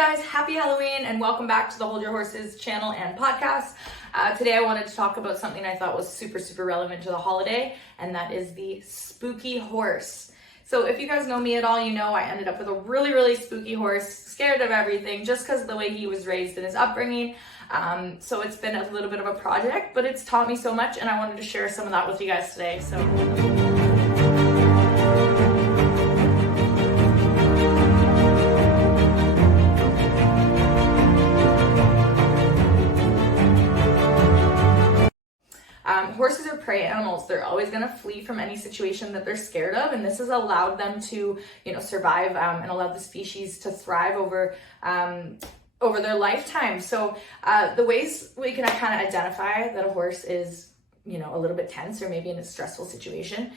guys? Happy Halloween and welcome back to the Hold Your Horses channel and podcast. Today I wanted to talk about something I thought was super relevant to the holiday, and that is the spooky horse. So if you guys know me at all, you know I ended up with a really spooky horse, scared of everything just because of the way he was raised in his upbringing. So it's been a little bit of a project, but it's taught me so much, and I wanted to share some of that with you guys today. Horses are prey animals. They're always going to flee from any situation that they're scared of, and this has allowed them to, survive and allowed the species to thrive over their lifetime. So the ways we can kind of identify that a horse is, a little bit tense or maybe in a stressful situation.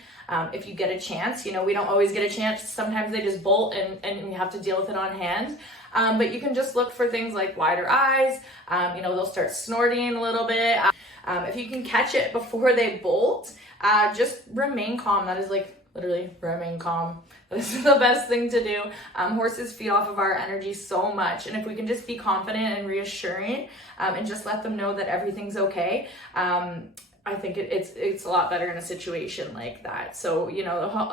If you get a chance, we don't always get a chance. Sometimes they just bolt and you have to deal with it on hand. But you can just look for things like wider eyes. They'll start snorting a little bit. If you can catch it before they bolt, just remain calm. That is literally remain calm. This is the best thing to do. Horses feed off of our energy so much. And if we can just be confident and reassuring and just let them know that everything's okay, I think it's a lot better in a situation like that. So,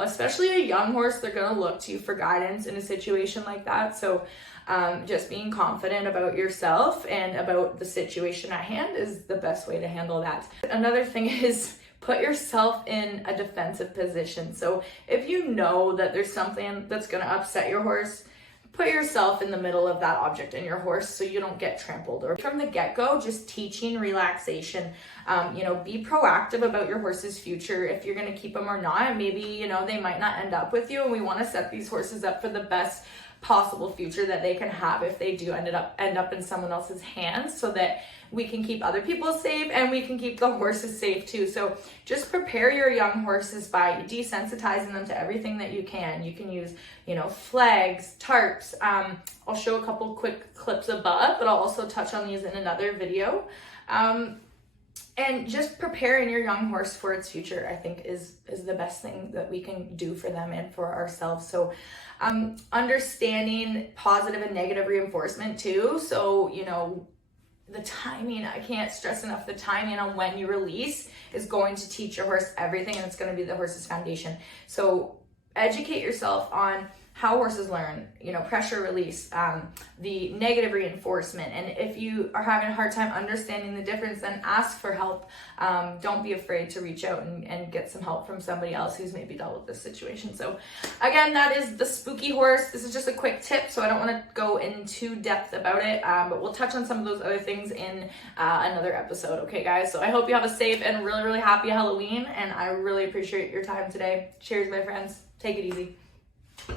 especially a young horse, they're going to look to you for guidance in a situation like that. So just being confident about yourself and about the situation at hand is the best way to handle that. Another thing is put yourself in a defensive position. So if you know that there's something that's going to upset your horse, put yourself in the middle of that object and your horse so you don't get trampled. Or from the get-go, just teaching relaxation. Be proactive about your horse's future, if you're going to keep them or not. Maybe, they might not end up with you, and we want to set these horses up for the best possible future that they can have if they do end up in someone else's hands, so that we can keep other people safe and we can keep the horses safe too. So just prepare your young horses by desensitizing them to everything that you can. You can use, flags, tarps. I'll show a couple quick clips above, but I'll also touch on these in another video. And just preparing your young horse for its future, I think, is the best thing that we can do for them and for ourselves. So understanding positive and negative reinforcement too. So, the timing, I can't stress enough, the timing on when you release is going to teach your horse everything, and it's going to be the horse's foundation. So educate yourself on how horses learn, pressure release, the negative reinforcement. And if you are having a hard time understanding the difference, then ask for help. Don't be afraid to reach out and get some help from somebody else who's maybe dealt with this situation. So again, that is the spooky horse. This is just a quick tip, so I don't want to go into depth about it, but we'll touch on some of those other things in another episode. Okay, guys? So I hope you have a safe and really happy Halloween, and I really appreciate your time today. Cheers, my friends. Take it easy.